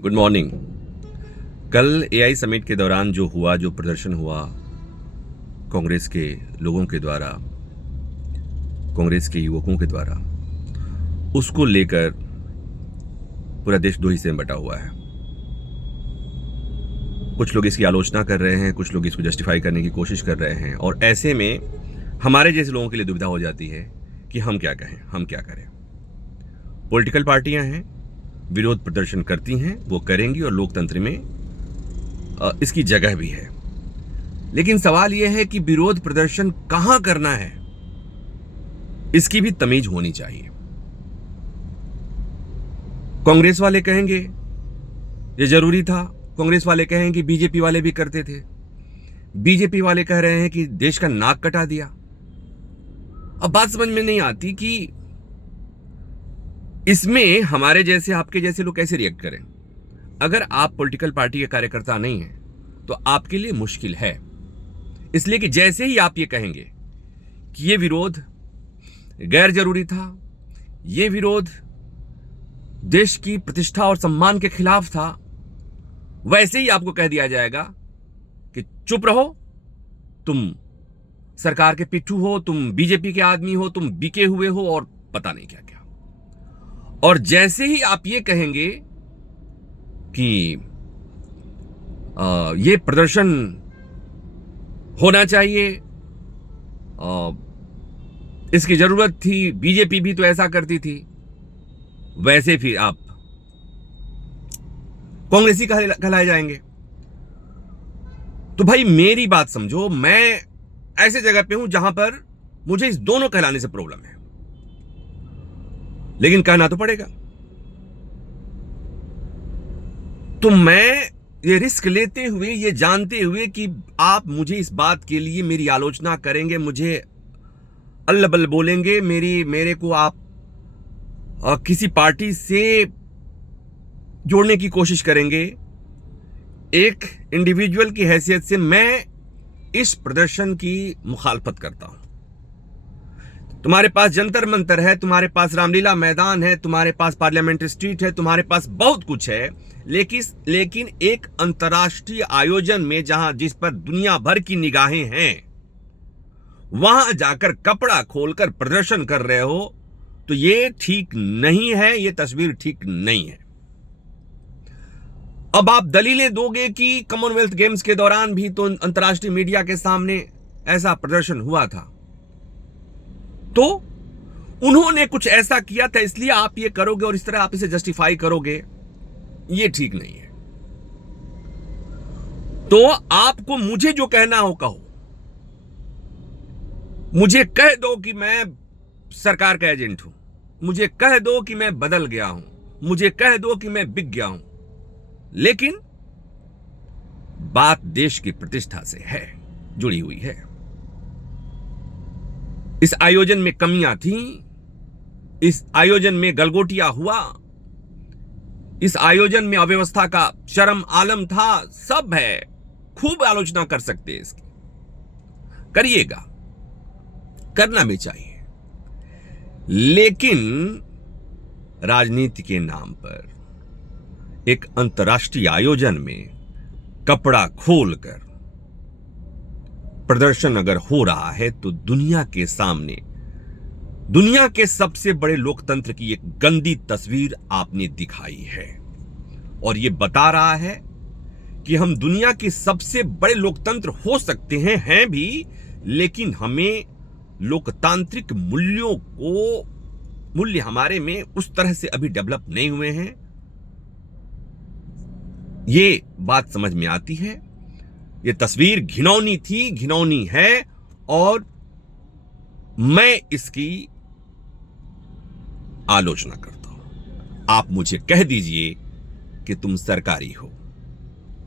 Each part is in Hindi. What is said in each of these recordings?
Good morning. कल एआई समिट के दौरान जो प्रदर्शन हुआ कांग्रेस के लोगों के द्वारा, कांग्रेस के युवकों के द्वारा, उसको लेकर पूरा देश दो हिस्से में बटा हुआ है। कुछ लोग इसकी आलोचना कर रहे हैं, कुछ लोग इसको जस्टिफाई करने की कोशिश कर रहे हैं, और ऐसे में हमारे जैसे लोगों के लिए दुविधा हो जाती है कि हम क्या कहें, हम क्या करें। पॉलिटिकल पार्टियां हैं, विरोध प्रदर्शन करती हैं, वो करेंगी, और लोकतंत्र में इसकी जगह भी है। लेकिन सवाल यह है कि विरोध प्रदर्शन कहां करना है, इसकी भी तमीज होनी चाहिए। कांग्रेस वाले कहेंगे ये जरूरी था, कांग्रेस वाले कहेंगे बीजेपी वाले भी करते थे, बीजेपी वाले कह रहे हैं कि देश का नाक कटा दिया। अब बात समझ में नहीं आती कि इसमें हमारे जैसे, आपके जैसे लोग कैसे रिएक्ट करें। अगर आप पॉलिटिकल पार्टी के कार्यकर्ता नहीं हैं तो आपके लिए मुश्किल है, इसलिए कि जैसे ही आप ये कहेंगे कि ये विरोध गैर जरूरी था, ये विरोध देश की प्रतिष्ठा और सम्मान के खिलाफ था, वैसे ही आपको कह दिया जाएगा कि चुप रहो, तुम सरकार के पिट्ठू हो, तुम बीजेपी के आदमी हो, तुम बिके हुए हो, और पता नहीं क्या क्या। और जैसे ही आप ये कहेंगे कि ये प्रदर्शन होना चाहिए, इसकी जरूरत थी, बीजेपी भी तो ऐसा करती थी, वैसे फिर आप कांग्रेसी कहलाए जाएंगे। तो भाई मेरी बात समझो, मैं ऐसे जगह पे हूं जहां पर मुझे इस दोनों कहलाने से प्रॉब्लम है, लेकिन कहना तो पड़ेगा। तो मैं ये रिस्क लेते हुए, ये जानते हुए कि आप मुझे इस बात के लिए मेरी आलोचना करेंगे, मुझे अल्लबल बोलेंगे, मेरे को आप किसी पार्टी से जोड़ने की कोशिश करेंगे, एक इंडिविजुअल की हैसियत से मैं इस प्रदर्शन की मुखालफत करता हूं। तुम्हारे पास जंतर मंतर है, तुम्हारे पास रामलीला मैदान है, तुम्हारे पास पार्लियामेंट्री स्ट्रीट है, तुम्हारे पास बहुत कुछ है, लेकिन एक अंतर्राष्ट्रीय आयोजन में जिस पर दुनिया भर की निगाहें हैं, वहां जाकर कपड़ा खोलकर प्रदर्शन कर रहे हो, तो ये ठीक नहीं है, ये तस्वीर ठीक नहीं है। अब आप दलीलें दोगे कि कॉमनवेल्थ गेम्स के दौरान भी तो अंतर्राष्ट्रीय मीडिया के सामने ऐसा प्रदर्शन हुआ था, तो उन्होंने कुछ ऐसा किया था इसलिए आप ये करोगे और इस तरह आप इसे जस्टिफाई करोगे, ये ठीक नहीं है। तो आपको मुझे जो कहना हो कहो, मुझे कह दो कि मैं सरकार का एजेंट हूं, मुझे कह दो कि मैं बदल गया हूं, मुझे कह दो कि मैं बिक गया हूं, लेकिन बात देश की प्रतिष्ठा से है, जुड़ी हुई है। इस आयोजन में कमियां थी, इस आयोजन में गलगोटिया हुआ, इस आयोजन में अव्यवस्था का चरम आलम था, सब है, खूब आलोचना कर सकते हैं इसकी, करिएगा, करना भी चाहिए। लेकिन राजनीति के नाम पर एक अंतर्राष्ट्रीय आयोजन में कपड़ा खोलकर प्रदर्शन अगर हो रहा है तो दुनिया के सामने, दुनिया के सबसे बड़े लोकतंत्र की एक गंदी तस्वीर आपने दिखाई है, और यह बता रहा है कि हम दुनिया के सबसे बड़े लोकतंत्र हो सकते हैं भी, लेकिन हमें लोकतांत्रिक मूल्य हमारे में उस तरह से अभी डेवलप नहीं हुए हैं। ये बात समझ में आती है। ये तस्वीर घिनौनी थी, घिनौनी है, और मैं इसकी आलोचना करता हूं। आप मुझे कह दीजिए कि तुम सरकारी हो,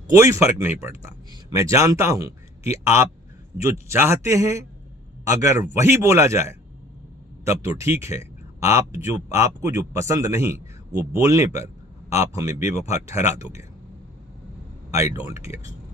कोई फर्क नहीं पड़ता। मैं जानता हूं कि आप जो चाहते हैं अगर वही बोला जाए तब तो ठीक है, आपको जो पसंद नहीं वो बोलने पर आप हमें बेवफा ठहरा दोगे। I don't care.